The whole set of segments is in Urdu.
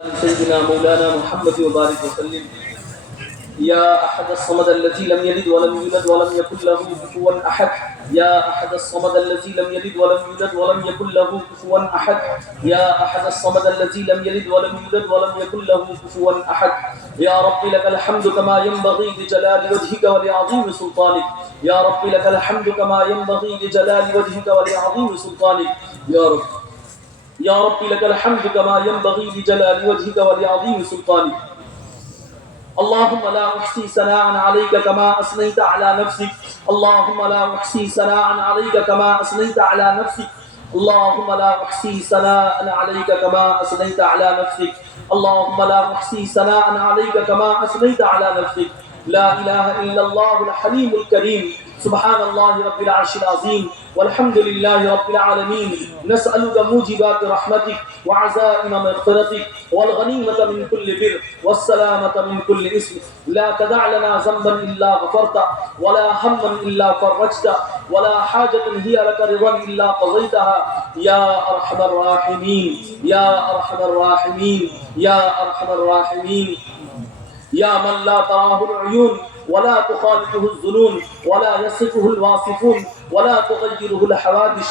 سيدنا مولانا محمد وبارك وسلم. يا أحد الصمد الذي لم يلد ولم يولد ولم يكن له كفوا أحد. يا أحد الصمد الذي لم يلد ولم يولد ولم يكن له كفوا أحد. يا أحد الصمد الذي لم يلد ولم يولد ولم يكن له كفوا أحد. يا رب لك الحمد كما ينبغي لجلال وجهك ولعظيم سلطانك. يا رب لك الحمد كما ينبغي لجلال وجهك ولعظيم سلطانك. يا رب لك الحمد كما ينبغي لجلال وجهك ولعظيم سلطانك. اللهم لا أحصي ثناء عليك كما أثنيت على نفسك. اللهم لا أحصي ثناء عليك كما أثنيت على نفسك. اللهم لا أحصي ثناء عليك كما أثنيت على نفسك. اللهم لا أحصي ثناء عليك كما أثنيت على نفسك. لا إله إلا الله الحليم الكريم. سبحان الله رب العرش العظيم والحمد لله رب العالمين. نسألك موجبات رحمتك وعزائم مغفرتك والغنيمة من كل بر والسلامة من كل إثم. لا تدع لنا ذنبا إلا غفرته ولا هما إلا فرجته ولا حاجة هي لك رضا إلا قضيتها يا أرحم الراحمين يا أرحم الراحمين يا أرحم الراحمين. يا من لا تراه العيون ولا تخالطه الظنون ولا يصفه الواصفون ولا تغيره الحوادث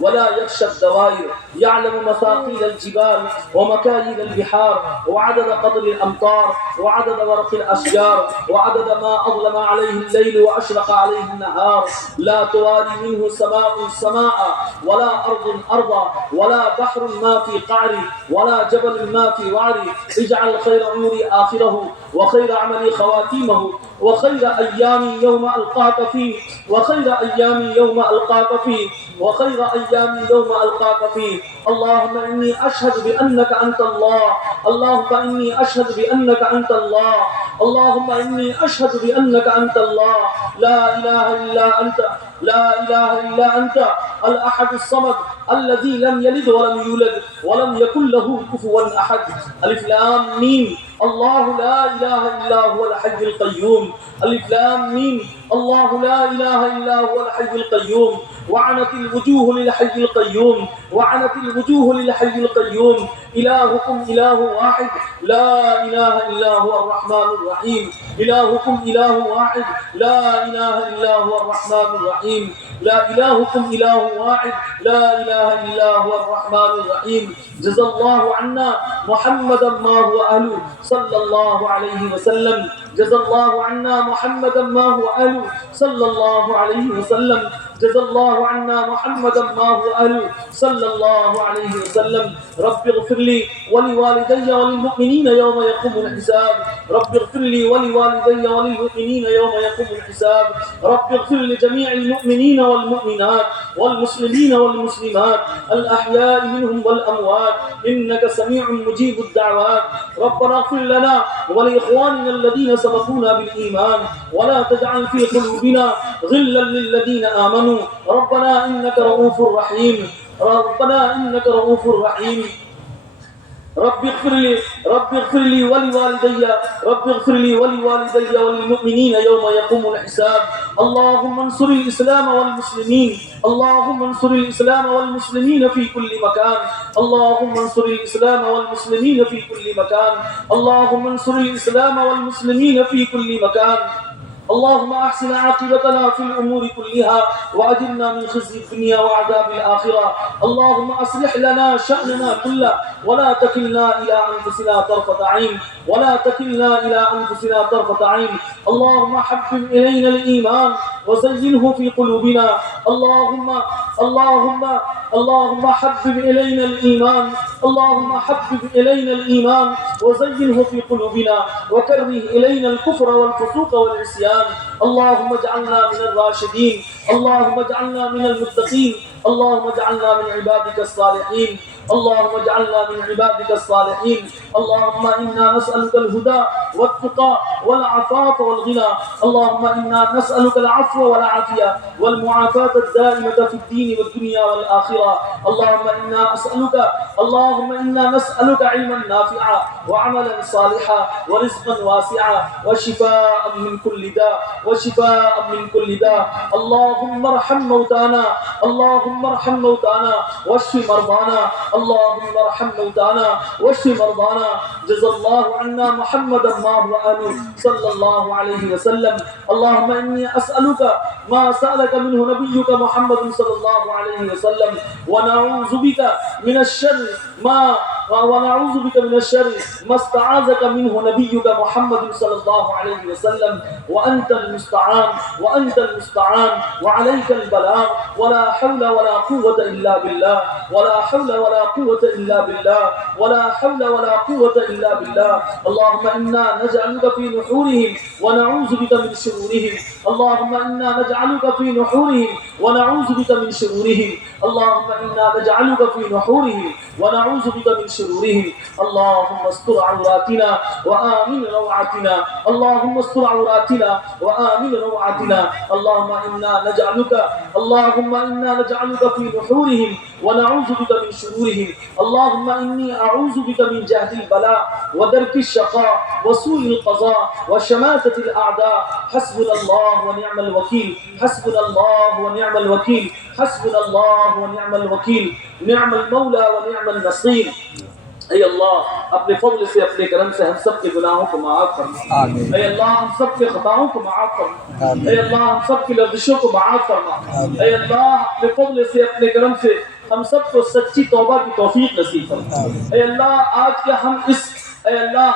ولا يخشى الدوائر. يعلم مثاقيل الجبال ومكايد البحار وعدد قطر الأمطار وعدد ورق الأشجار وعدد ما أظلم عليه الليل وأشرق عليه النهار. لا تواري منه سماء ولا أرض أرضا ولا بحر ما في قعري ولا جبل ما في وعري. اجعل خير عمري آخره وخير عملي خواتيمه وخير أيامي يوم ألقاك فيه وخير أيامي يوم ألقاك فيه وخير أيامي يوم ألقاك فيه. اللهم إني أشهد بأنك أنت الله. اللهم إني أشهد بأنك أنت الله. اللهم إني أشهد بأنك أنت الله. لا إله إلا أنت لا إله إلا أنت الأحد الصمد الذي لم يلد ولم يولد ولم يكن له كفوا أحد. ألف لام ميم. الله لا إله إلا هو الحي القيوم. ألف لام ميم. الله لا إله إلا هو الحي القيوم. وعنت الوجوه للحي القيوم وعنت الوجوه للحي القيوم. إلهكم إله واحد لا إله إلا هو الرحمن الرحيم. إلهكم إله واحد لا إله إلا هو الرحمن الرحيم. لا إلهكم إله واحد لا إله إلا هو الرحمن الرحيم. جزا الله عنا محمدا ما هو أهله صلى الله عليه وسلم. جزا الله عنا محمدا ما هو أهله صلى الله عليه وسلم. جزا الله عنا محمدا ما هو أهله صلى الله عليه وسلم. رب اغفر لي ولوالدي وللمؤمنين يوم يقوم الحساب. رب اغفر لي ولوالدي وللمؤمنين يوم يقوم الحساب. رب اغفر لجميع المؤمنين والمؤمنات والمسلمين والمسلمات الأحياء منهم والأموات إنك سميع مجيب الدعوات. ربنا اغفر لنا ولإخواننا الذين سبقونا بالإيمان ولا تجعل في قلوبنا غلا للذين آمنوا. ربنا إنك رؤوف رحيم. ربنا إنك رؤوف رحيم. رب اغفر لي ولوالدي رب اغفر لي ولوالدي وللمؤمنين يوم يقوم الحساب. اللهم انصر الإسلام والمسلمين. اللهم انصر الإسلام والمسلمين في كل مكان. اللهم انصر الإسلام والمسلمين في كل مكان. اللهم انصر الإسلام والمسلمين في كل مكان. اللهم أحسن عاقبتنا في الأمور كلها وأجرنا من خزي الدنيا وعذاب الآخرة. اللهم أصلح لنا شأننا كله ولا تكلنا إلى أنفسنا طرفة عين ولا تكلنا إلى أنفسنا طرفة عين. اللهم حبب إلينا الإيمان وزينه في قلوبنا. اللهم حبب إلينا الإيمان. اللهم حبب إلينا الإيمان وزينه في قلوبنا وكره إلينا الكفر والفسوق والعصيان. اللهم اجعلنا من الراشدين. اللهم اجعلنا من المتقين. اللهم اجعلنا من عبادك الصالحين. اللهم اجعلنا من عبادك الصالحين. اللهم إنا نسألك الهدى والتقى والعفاف والغنى. اللهم إنا نسألك العفو والعافية والمعافاة الدائمة في الدين والدنيا والآخرة. اللهم إنا نسألك علما نافعا وعملا صالحا ورزقا واسعا وشفاء من كل داء اللهم ارحم موتانا واشف مرضانا. جزا الله عنا محمدا ما هو آله صلى الله عليه وسلم. اللهم إني أسألك ما سألك منه نبيك محمد صلى الله عليه وسلم ونعوذ بك من الشر ما استعاذك منه نبيك محمد صلى الله عليه وسلم. وأنت المستعان وعليك البلاغ ولا حول ولا قوة إلا بالله. اللهم إنا نجعلك في نحورهم ونعوذ بك من شرورهم. اللهم إنا نجعلك في نحورهم ونعوذ بك من شرورهم. اللهم استر عوراتنا وآمن روعاتنا. اللهم إنا نجعلك في نحورهم ونعوذ بك من شرورهم. اللهم إني أعوذ بك من جهد البلاء ودرك الشقاء وسوء القضاء وشماتة الأعداء. حسبنا الله ونعم الوكيل. نعم المولى ونعم النصير. اے اللہ اپنے فضل سے اپنے کرم سے ہم سب کے گناہوں کو معاف فرما. اے اللہ ہم سب کے خطاؤں کو معاف فرما. اے اللہ ہم سب کی لغزشوں کو معاف فرما. اے اللہ اپنے فضل سے اپنے کرم سے ہم سب کو سچی توبہ کی توفیق نصیب فرما. اے اللہ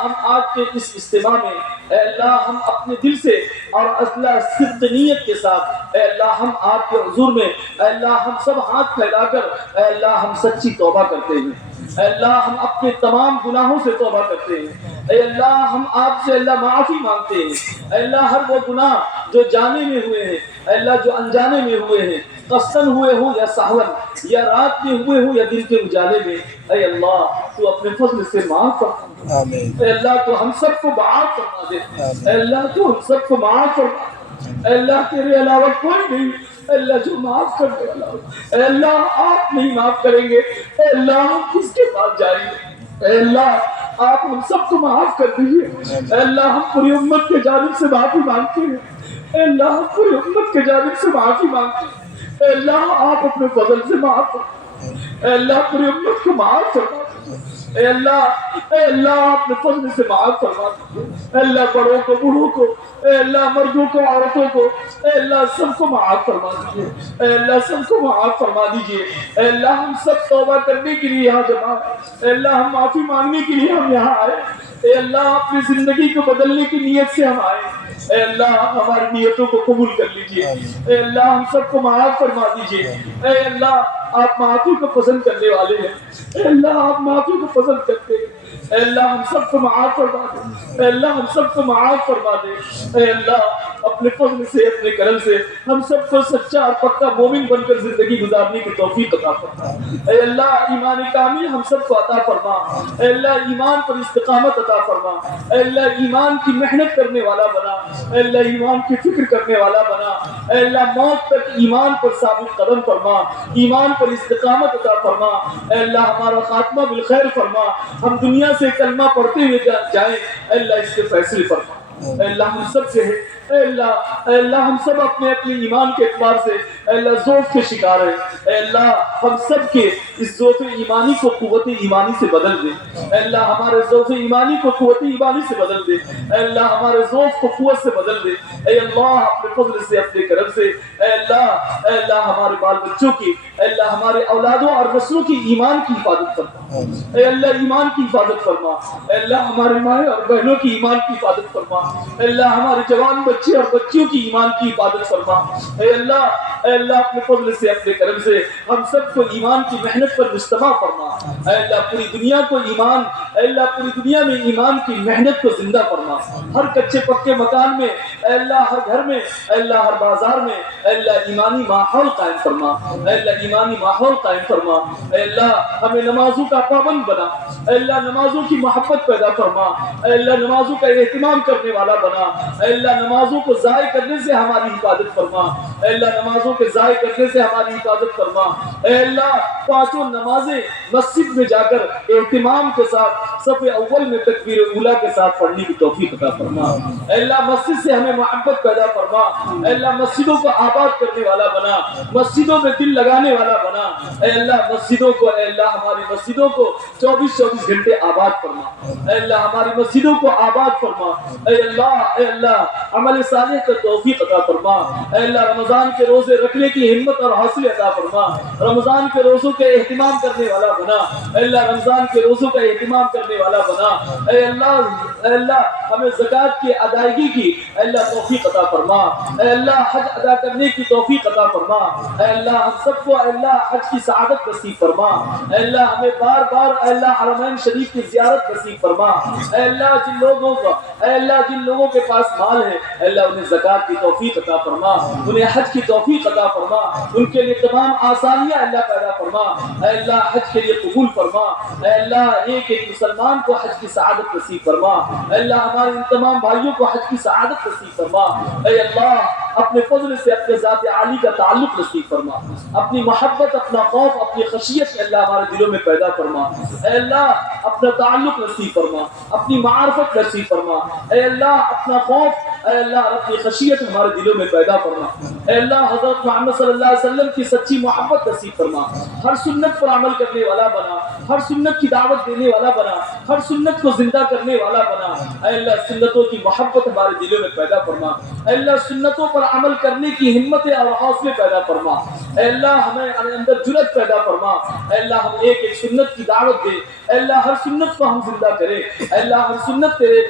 ہم آج کے اس اجتماع میں اے اللہ ہم اپنے دل سے اور صدق نیت کے ساتھ اے اللہ ہم آپ کے حضور میں اے اللہ ہم سب ہاتھ پھیلا کر اے اللہ ہم سچی توبہ کرتے ہیں. اے اللہ ہم اپنے تمام گناہوں سے توبہ کرتے ہیں. اے اللہ ہم آپ سے اللہ معافی مانگتے ہیں. اے اللہ ہر وہ گناہ جو جانے میں ہوئے ہیں اے اللہ جو انجانے میں ہوئے ہیں قصدن ہوئے ہوں یا سہون یا رات میں ہوئے ہوں یا دن کے اجالے میں اے اللہ تو اپنے فضل سے معاف فرما. اے اللہ تو ہم سب کو معاف فرما دے. اے اللہ تو ہم سب کو معاف فرما. اے اللہ تیرے علاوہ کوئی نہیں اے اللہ جو معاف کرنے والا ہو. اے اللہ آپ نہیں معاف کریں گے اے اللہ ہم کس کے پاس جائیں گے. اے اللہ آپ ہم سب کو معاف کر دیجیے. اے اللہ ہم پوری امت کے جانب سے معافی مانگتے ہیں. اے اللہ ہم پوری امت کے جانب سے معافی مانگتے ہیں. اے اللہ آپ اپنے فضل سے معاف فرما. اے اللہ پوری امت کو معاف فرما. اے اللہ اپنے فضل سے معاف فرما. اے اللہ بڑوں کو بوڑھوں کو اے اللہ مردوں کو عورتوں کو اے اللہ سب کو معاف فرما دیجیے. اے اللہ سب کو معاف فرما دیجیے. اے اللہ ہم سب توبہ کرنے کے لیے یہاں جمع ہیں. اے اللہ ہم معافی مانگنے کے لیے ہم یہاں آئے. اے اللہ اپنی زندگی کو بدلنے کی نیت سے ہم آئے. اے اللہ ہماری نیتوں کو قبول کر لیجیے. اے اللہ ہم سب کو معاف فرما دیجیے. اے اللہ آپ معافی کو پسند کرنے والے ہیں. اے اللہ آپ معافی کو پسند کرتے ہیں. اے اللہ ہم سب کو معاف فرما دے. اے اللہ ہم سب کو معاف فرما دے. اے اللہ اپنے فضل سے اپنے کرم سے ہم سب کو سچا اور پکا مومن بن کر زندگی گزارنے کی توفیق عطا فرما. اے اللہ ایمان کامل ہم سب کو عطا فرما. اے اللہ ایمان پر استقامت عطا فرما. اے اللہ ایمان کی محنت کرنے والا بنا. اے اللہ ایمان کی فکر کرنے والا بنا. اے اللہ موت تک ایمان پر ثابت قدم فرما. ایمان پر استقامت عطا فرما. اے اللہ ہمارا خاتمہ بالخیر فرما. ہم دنیا سے کلمہ پڑھتے ہوئے جائیں. اے اللہ اس کے فیصلے فرما. اے اللہ ہم سب سے اے اللہ ہم سب اپنے ایمان کے اعتبار سے اے اللہ ضعف کے شکار ہیں. اے اللہ ہم سب کے اس ضعف ایمانی کو قوت ایمانی سے بدل دے. اے اللہ ہمارے ضعف ایمانی کو قوت ایمانی سے بدل دے. اے اللہ ہمارے ضعف کو قوت سے بدل دے. اے اللہ اپنے فضل سے اپنے کرم سے اے اللہ ہمارے بال بچوں کی اے اللہ ہمارے اولادوں اور نسلوں کی ایمان کی حفاظت فرما. اے اللہ ایمان کی حفاظت فرما. اے اللہ ہمارے ماں اور بہنوں کی ایمان کی حفاظت فرما. اے اللہ ہمارے جوان بچے اور بچیوں کی ایمان کی حفاظت فرما. اے اللہ اپنے فضل سے اپنے کرم سے ہم سب کو ایمان کی محنت پر مجتمع فرما. اے اللہ پوری دنیا کو ایمان اے اللہ پوری دنیا میں ایمان کی محنت کو زندہ فرما، ہر کچے پکے مکان میں اے اللہ، ہر گھر میں اے اللہ، ہر بازار میں اے اللہ ایمانی ماحول قائم فرما، اے اللہ ایمانی ماحول قائم فرما، اے اللہ ہمیں نمازوں کا پابند بنا، اے اللہ نمازوں کی محبت پیدا فرما، اے اللہ نمازوں کا اہتمام کرنے والا بنا، اے اللہ نمازوں کو ضائع کرنے سے ہماری حفاظت فرما، اے اللہ نمازوں کے ضائع کرنے سے ہماری حفاظت فرما، اے اللہ پانچوں نمازیں مسجد میں جا کر اہتمام کے ساتھ صف اول میں تکبیر اولیٰ کے ساتھ پڑھنے کی توفیق عطا فرما، اے اللہ مسجد سے ہمیں محبت پیدا فرما، اے اللہ مسجدوں کو آباد کرنے والا بنا، مسجدوں میں دل لگانے والا بنا، اے اللہ مسجدوں کو اے اللہ ہماری مسجدوں کو 24 گھنٹے آباد فرما، اے اللہ ہماری مسجدوں کو آباد فرما، اے اللہ عمل صالح کا توفیق عطا فرما، اے اللہ رمضان کے روزے رکھنے کی ہمت اور حوصلے عطا فرما، رمضان کے روزوں کے اہتمام کرنے والا بنا، اے اللہ رمضان کے روزوں کا اہتمام کرنے والا بنا، اے اللہ ہمیں زکوٰۃ کی ادائیگی کی اے اللہ توفیق عطا فرما، اے اللہ حج ادا کرنے کی توفیق عطا فرما، اے اللہ ہم سب کو اے اللہ حج کی سعادت نصیب فرما، اے اللہ ہمیں بار بار اے اللہ حرمین شریف کی زیارت نصیب فرما، اے اللہ جن لوگوں کے پاس مال ہے اے اللہ انہیں زکوٰۃ کی توفیق عطا فرما، انہیں حج کی توفیق عطا فرما، ان کے لیے تمام آسانیاں اللہ پیدا فرما، اے اللہ حج کے لیے قبول فرما، اے اللہ ایک مسلمان کو حج کی سعادت نصیب فرما، اے اللہ ہمارے ان تمام بھائیوں کو حج کی سعادت نصیب فرما، اے اللہ اپنے فضل سے اپنے ذات عالی کا تعلق نصیب فرما، اپنی محبت، اپنا خوف، اپنی خشیت اللہ ہمارے دلوں میں پیدا فرما، اے اللہ اپنا تعلق نصیب فرما، اپنی معرفت نصیب فرما، اے اللہ اپنا خوف، اے اللہ اپنی خشیت ہمارے دلوں میں پیدا فرما، اے اللہ حضرت محمد صلی اللہ علیہ وسلم کی سچی محبت نصیب فرما، ہر سنت پر عمل کرنے والا بنا، ہر سنت کی دعوت دینے والا بنا، ہر سنت کو زندہ کرنے والا بنا، اے اللہ سنتوں کی محبت ہمارے دلوں میں پیدا فرما، اے اللہ سنتوں پر عمل کرنے کی ہمت اور حوصلے پیدا فرما، اے اللہ ہمیں اندر جرأت پیدا فرما، اے اللہ ہم ایک سنت کی دعوت دے، اے اللہ ہر سنت کو ہم زندہ کرے، اے اللہ ہر سنت تیرے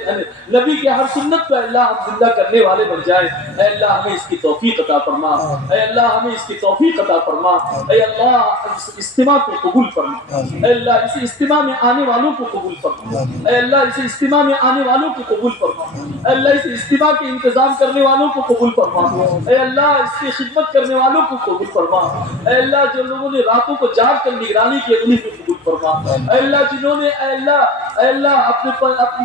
نبی کے ہر سنت کو اے اللہ ہم زندہ کرنے والے بن جائیں، اے اللہ ہمیں اس کی توفیق عطا فرما، اے اللہ ہمیں اس کی توفیق عطا فرما، اے اللہ اس اجتماع کو قبول فرما، اے اللہ اس اجتماع میں آنے والوں کو قبول فرما، اے اللہ اس اجتماع میں آنے والوں کو قبول فرما، اے اللہ اس اجتماع کے انتظام کرنے والوں کو قبول فرما، اے اللہ اس کی خدمت کرنے والوں کو قبول فرما، اے اللہ جو لوگوں نے راتوں کو جاگ کر نگرانی کی انہیں کو قبول فرما، اے اللہ جنہوں نے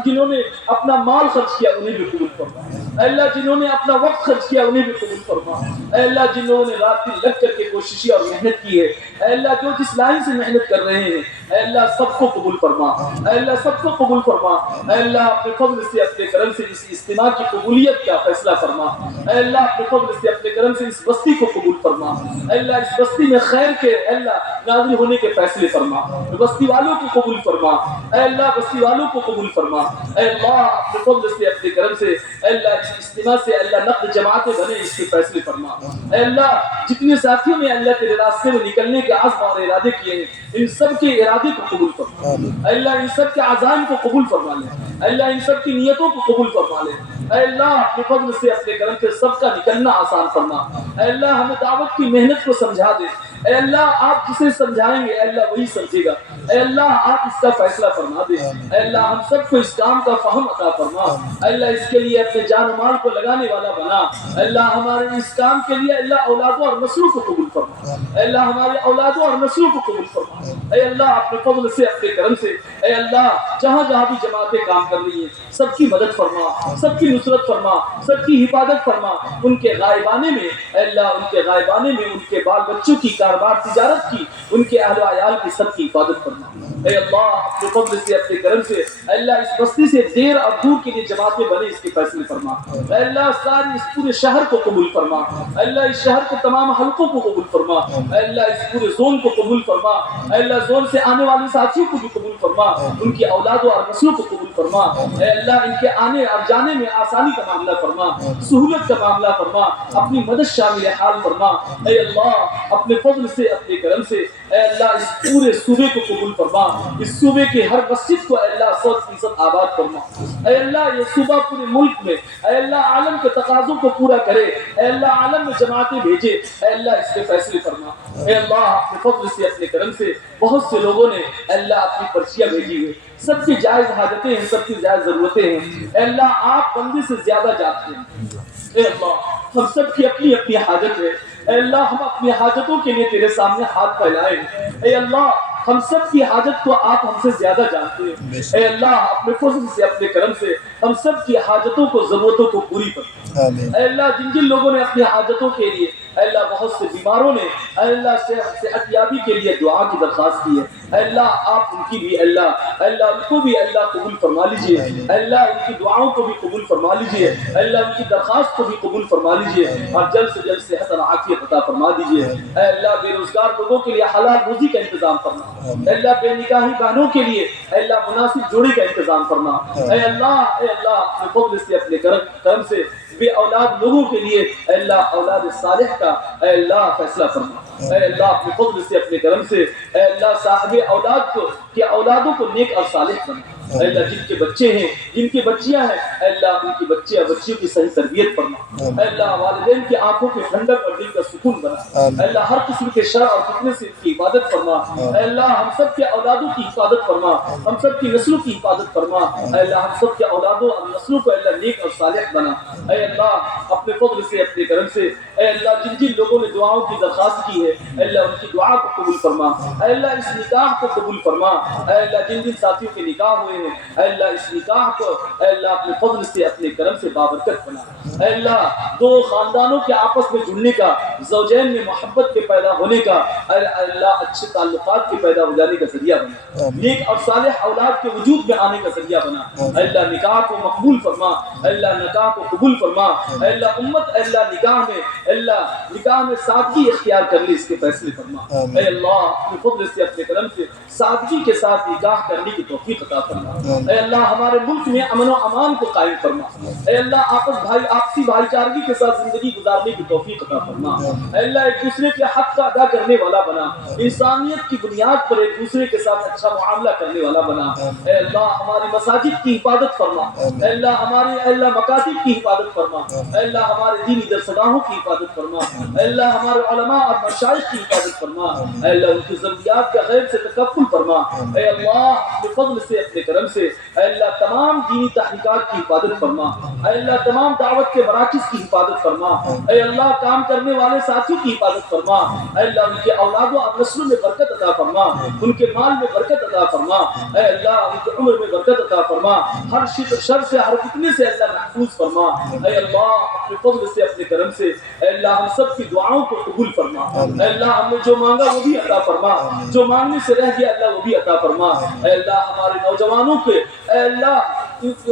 جنہوں نے اپنا مال خرچ کیا انہیں بھی قبول فرما، اے اللہ جنہوں نے اپنا وقت خرچ کیا انہیں بھی قبول فرما، اے اللہ جنہوں نے رات دن لگ کر کے کوششیں اور محنت کی ہے، اے اللہ جو جس لائن سے محنت کر رہے ہیں اے اللہ سب کو قبول فرما، اے اللہ سب کو قبول فرما، اے اللہ اپنے فضل سے اپنے کرم سے اس اجتماع کی قبولیت کا فیصلہ فرما، اے اللہ اپنے فضل سے اپنے کرم سے اس بستی کو قبول فرما، اے اللہ اس بستی میں خیر کے اے اللہ نازل ہونے کے فیصلے فرما، بستی والوں کو قبول فرما، اے اللہ بستی والوں کو قبول فرما، اے اللہ اپنے فضل سے اپنے کرم سے اے اللہ اس اجتماع سے اللہ نقد جماعتیں بنے اس کے فیصلے فرما، اے اللہ جتنے ساتھیوں نے اللہ تیرے راستے میں نکلنے کے عزم اور ارادے کیے ہیں ان سب کے ارادے کو قبول فرما، اے اللہ ان سب کے عزائم کو قبول فرما لے، اے اللہ ان سب کی نیتوں کو قبول فرما لے، اے اللہ اپنے فضل سے اپنے کرم سے سب کا نکلنا آسان فرما، اے اللہ ہمیں دعوت کی محنت کو سمجھا دے، اے اللہ آپ جسے سمجھائیں گے اے اللہ وہی سمجھے گا، اے اللہ آپ اس کا فیصلہ فرما دے، اے اللہ ہم سب کو اس کام کا فہم عطا فرما، اے اللہ اس کے لیے اپنے جان و مال کو لگانے والا بنا، اے اللہ ہمارے اس کام کے لیے اللہ اولادوں اور نسلوں کو قبول فرما، اے اللہ ہمارے اولادوں اور نسلوں کو قبول فرما، اے اللہ اپنے فضل سے اپنے کرم سے اے اللہ جہاں جہاں بھی جماعتیں کام کر رہی ہیں سب کی مدد فرما، سب کی نصرت فرما، سب کی حفاظت فرما، ان کے غائبانے میں اے اللہ ان کے غائبانے میں ان کے بال بچوں کی کاروبار تجارت کی ان کے اہل و عیال کی سب کی حفاظت فرما، اے اللہ اپنے فضل سے اپنے کرم سے اے اللہ اس بستی سے دیر اور دور کے لیے جماعتیں بنے اس کے فیصلے فرما، اے اللہ ساری اس پورے شہر کو قبول فرما، اے اللہ اس شہر کے تمام حلقوں کو قبول فرما، اے اللہ اس پورے زون کو قبول فرما، اے اللہ زون سے آنے والے ساتھیوں کو بھی قبول فرما، ان کی اولاد اور نسلوں کو قبول فرما، اے اللہ ان کے آنے اور جانے میں آسانی کا معاملہ فرما، سہولت کا معاملہ فرما، اپنی مدد شامل حال فرما، اے اللہ اپنے فضل سے اپنے کرم سے اے اللہ اس پورے صوبے کو قبول فرما، اس صوبے کے ہر مسجد کو اے اللہ 100% آباد فرما، اے اللہ یہ صوبہ پورے ملک میں اے اللہ عالم کے تقاضوں کو پورا کرے، اے اللہ عالم میں جماعتیں بھیجے، اے اللہ اس کے فیصلے فرما، اے اللہ اپنے فضل سے اپنے کرم سے بہت سے لوگوں نے اے اللہ اپنی پرچیاں بھیجی ہوئی، سب کی جائز حاجتیں ہیں، سب کی جائز ضرورتیں ہیں، اے اللہ آپ بندے سے زیادہ جانتے ہیں، اے اللہ ہم سب کی اپنی اپنی حاجت ہے، اے اللہ ہم اپنی حاجتوں کے لیے تیرے سامنے ہاتھ پھیلائے، اے اللہ ہم سب کی حاجت کو آپ ہم سے زیادہ جانتے ہیں، اے اللہ اپنے فضل سے اپنے کرم سے ہم سب کی حاجتوں کو ضرورتوں کو پوری کر، اے اللہ جن جن لوگوں نے اپنی حاجتوں کے لیے اے اللہ بہت سے بیماروں نے اے اللہ صحت یابی کے لیے دعا کی درخواست کی ہے، اے اللہ آپ ان کی بھی اللہ ان کو بھی اللہ قبول فرما لیجئے، اے اللہ ان کی دعاؤں کو بھی قبول فرما لیجئے، اے اللہ ان کی درخواست کو بھی قبول فرما لیجئے اور جلد سے جلد صحت اور عافیت عطا فرما دیجئے، اے اللہ بے روزگار لوگوں کے لیے حلال روزی کا انتظام فرما، اے اللہ بے نکاحی بہنوں کے لیے اے اللہ مناسب جوڑی کا انتظام فرما، اے اللہ اپنے فضل سے اپنے کرم سے بے اولاد لوگوں کے لیے اے اللہ اولاد صالح کا اے اللہ فیصلہ فرما، اے اللہ اپنے فضل سے اپنے کرم سے اے اللہ صاحب اولاد کو کہ اولادوں کو نیک اور صالح بنا، اے اللہ جن کے بچے ہیں جن کی بچیاں ہیں اے اللہ ان کی بچے اور بچیوں کی صحیح تربیت فرما، اے اللہ والدین کی آنکھوں کی ٹھنڈک اور دل کا سکون بنا، اے اللہ ہر قسم کے شر اور فتنے سے ان کی حفاظت فرما، اے اللہ ہم سب کے اولادوں کی حفاظت فرما، ہم سب کی نسلوں کی حفاظت فرما، اے اللہ ہم سب کے اولادوں اور نسلوں کو اے اللہ نیک اور صالح بنا، اے اللہ اپنے فضل سے اپنے کرم سے اے اللہ جن جن لوگوں نے دعاؤں کی درخواست کی ہے اے اللہ ان کی دعا کو قبول فرما، اے اللہ اس نکاح کو قبول فرما، اے اللہ جن جن ساتھیوں کے نکاح ہوئے ہیں اے اللہ اس نکاح کو اے اللہ اپنے فضل سے اپنے کرم سے بابرکت بنا، اے اللہ دو خاندانوں کے آپس میں جڑنے کا، زوجین میں محبت کے پیدا ہونے کا، اے اللہ اچھے تعلقات کے پیدا ہو جانے کا ذریعہ بنا، نیک اور صالح اولاد کے وجود میں آنے کا ذریعہ بنا، اے اللہ نکاح کو مقبول فرما، اے اللہ نکاح کو قبول فرما، اے اللہ امت اے اللہ نکاح میں سادگی اختیار کر لی اس کے فیصلے فرما، اے اللہ اپنے فضل سے اپنے کرم سے سادگی کے ساتھ نکاح کرنے کی توفیق عطا فرما، اے اللہ ہمارے ملک میں امن و امان کو قائم فرما، اے اللہ آپسی بھائی چارگی کے ساتھ زندگی گزارنے کی توفیق عطا فرما، اے اللہ ایک دوسرے کے حق کا ادا کرنے والا بنا، انسانیت کی بنیاد پر ایک دوسرے کے ساتھ اچھا معاملہ کرنے والا بنا، اے اللہ ہماری مساجد کی حفاظت فرما، اے اللہ ہمارے اے اللہ مکاتب کی حفاظت فرما، اے اللہ ہمارے دینی درسگاہوں کی حفاظت فرما، اے اللہ ہمارے علماء اور مشائخ کی حفاظت فرما، اے اللہ ان کی ضروریات کا غیب سے تکفل فرما، اے اللہ اپنے فضل سے اپنے کرم سے اے اللہ تمام دینی تحریکات کی حفاظت فرما، اے اللہ تمام دعوت کے مراکز کی حفاظت فرما، اے اللہ کام کرنے والے ساتھیوں کی حفاظت فرما، اے اللہ ان کے اولادوں اور نسلوں میں برکت عطا فرما، ان کے مال میں برکت عطا فرما، اے اللہ ان کی عمر میں برکت عطا فرما، ہر شر سے ہر فتنے سے اللہ محفوظ فرما، اے اللہ اپنے فضل سے اپنے کرم سے اے اللہ ہم سب کی دعاؤں کو قبول فرما، اے اللہ ہم نے جو مانگا وہ بھی عطا فرما، جو مانگنے سے رہ گیا اللہ وہ بھی عطا فرما، اے اللہ ہمارے نوجوانوں کے اے اللہ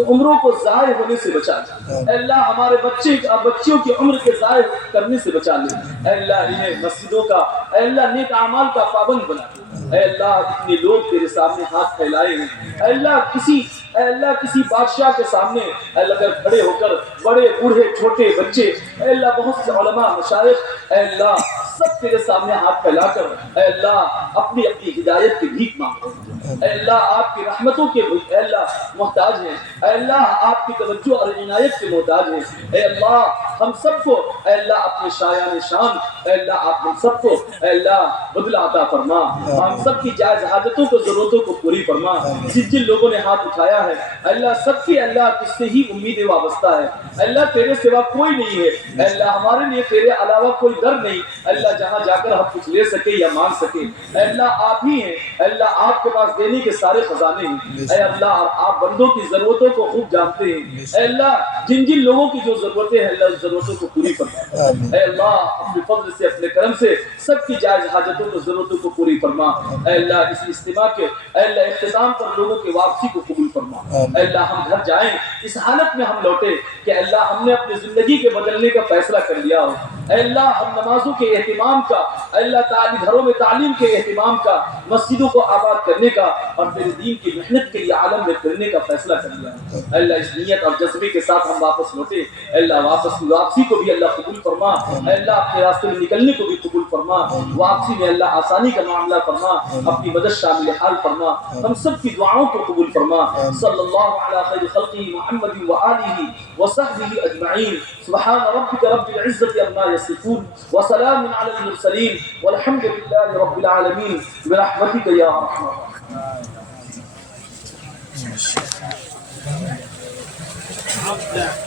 عمروں کو ضائع ہونے سے بچا لے، اے اللہ ہمارے بچیوں کی عمر کے ضائع کرنے سے بچا لے، اے اللہ انہیں مسجدوں کا اے اللہ نیک اعمال کا پابند بنا دے، اے اللہ اتنے لوگ تیرے سامنے ہاتھ پھیلائے ہیں، اے اللہ کسی بادشاہ کے سامنے اے اللہ اگر کھڑے ہو کر بڑے بوڑھے چھوٹے بچے اے اللہ بہت سے علماء مشائخ اے اللہ سب تیرے سامنے ہاتھ پھیلا کر اے اللہ اپنی ہدایت کی بھیک مانگتے ہیں، اے اللہ آپ کی رحمتوں کے اے اللہ محتاج ہیں، اے اللہ آپ کی توجہ اور عنایت کے محتاج ہیں، اے اللہ ہم سب کو اے اللہ اپنے شایان شان اے اللہ آپ ہم سب کو اے اللہ بدلہ عطا فرما، ہم سب کی جائز حاجتوں کو ضرورتوں کو پوری فرما، جن لوگوں نے ہاتھ اٹھایا ہے اللہ سب کی اللہ تجھ سے ہی امیدیں وابستہ ہے، اللہ تیرے سوا کوئی نہیں ہے، اے اللہ ہمارے لیے تیرے علاوہ کوئی در نہیں، اللہ جہاں جا کر ہم کچھ لے سکے یا مانگ سکے، اے اللہ آپ ہی ہیں، اے اللہ آپ کے پاس دینے کے سارے خزانے ہیں، اے اللہ آپ بندوں کی ضرورتوں کو خوب جانتے ہیں، اے اللہ جن لوگوں کی جو ضرورتیں ہیں اللہ ضرورتوں کو پوری فرما، اے اللہ اپنے فضل سے اپنے کرم سے سب کی جائز حاجتوں کو ضرورتوں کو پوری فرما، اے اللہ اس اجتماع کے اے اللہ اختتام پر لوگوں کی واپسی کو قبول فرما، اے اللہ ہم گھر جائیں اس حالت میں ہم لوٹے کہ اللہ ہم نے اپنی زندگی کے بدلنے کا فیصلہ کر لیا ہو، اے اللہ ہم نمازوں کے اہتمام کا اے اللہ گھروں میں تعلیم کے اہتمام کا مسجدوں کو آباد کرنے کا اور تیرے دین کی محنت کے لیے عالم میں پھرنے کا فیصلہ کر لیا۔ اے اللہ اس نیت اور جذبے کے ساتھ ہم واپس لوٹے، اے اللہ واپسی کو بھی اللہ قبول فرما، اے اللہ اپنے راستے میں نکلنے کو بھی قبول فرما، واپسی میں اللہ آسانی کا معاملہ فرما، اپنی مدد شامل حال فرما، ہم سب کی دعاؤں کو قبول فرما۔ صلی اللہ علی خیر خلقہ محمد وآلہ وصحبہ اجمعین، سبحان ربک رب العزۃ عما یصفون وسلام علی المرسلین والحمد للہ رب العالمین برحمتک یا ارحم الراحمین۔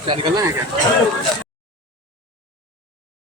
کیا نکلنا ہے کیا؟